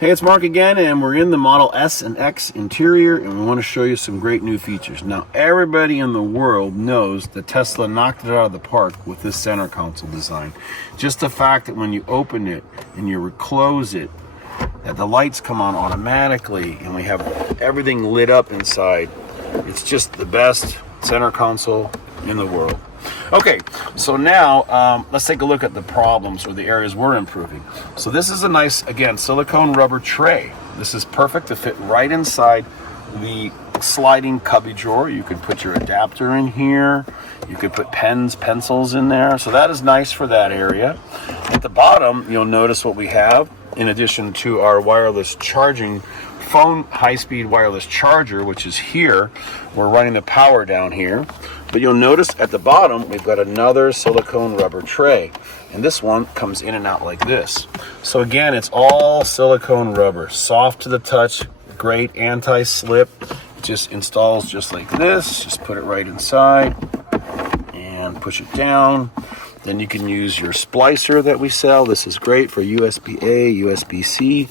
Hey, it's Mark again, and we're in the Model S and X interior, and we want to show you some great new features. Now, everybody in the world knows that Tesla knocked it out of the park with this center console design. Just the fact that when you open it and you close it, that the lights come on automatically, and we have everything lit up inside. It's just the best center console in the world. Okay, so now let's take a look at the problems or the areas we're improving. So this is a nice, again, silicone rubber tray. This is perfect to fit right inside the sliding cubby drawer. You could put your adapter in here. You could put pens, pencils in there. So that is nice for that area. At the bottom, you'll notice what we have, in addition to our wireless charging phone high-speed wireless charger, which is here. We're running the power down here. But you'll notice at the bottom, we've got another silicone rubber tray. And this one comes in and out like this. So again, it's all silicone rubber, soft to the touch, great anti-slip. Just installs just like this. Just put it right inside and push it down. Then you can use your splicer that we sell. This is great for USB-A, USB-C.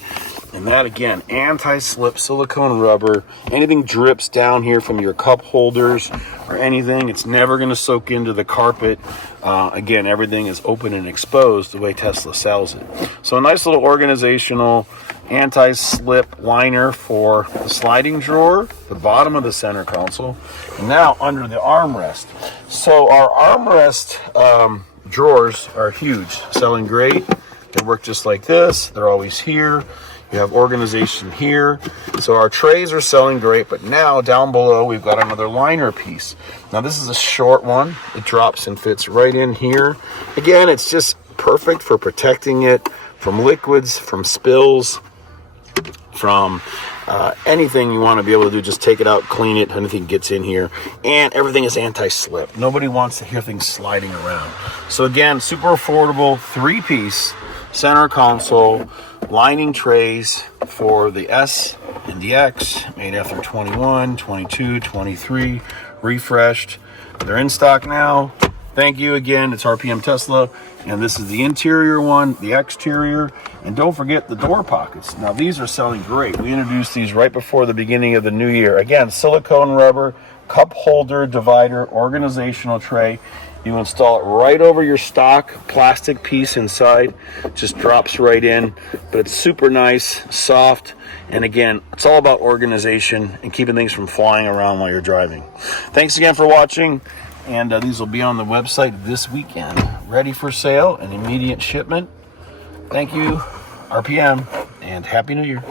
And that, again, anti-slip silicone rubber. Anything drips down here from your cup holders or anything, it's never going to soak into the carpet. Again, everything is open and exposed the way Tesla sells it. So a nice little organizational anti-slip liner for the sliding drawer, the bottom of the center console, and now under the armrest. So our armrest drawers are huge, selling great. They work just like this. They're always here. You have organization here. So our trays are selling great, but now down below we've got another liner piece. Now this is a short one. It drops and fits right in here. Again, it's just perfect for protecting it from liquids, from spills, from anything you want to be able to do. Just take it out, clean it, anything gets in here. And everything is anti-slip. Nobody wants to hear things sliding around. So again, super affordable, 3-piece center console, lining trays for the S and the X, made after 21, 22, 23, refreshed. They're in stock now. Thank you again. It's RPM Tesla, and this is the interior one, the exterior, and don't forget the door pockets. Now these are selling great. We introduced these right before the beginning of the new year. Again, silicone rubber, cup holder, divider, organizational tray. You install it right over your stock plastic piece inside. Just drops right in, but it's super nice, soft, and again, it's all about organization and keeping things from flying around while you're driving. Thanks again for watching, and these will be on the website this weekend, ready for sale and immediate shipment. Thank you, RPM, and Happy New Year.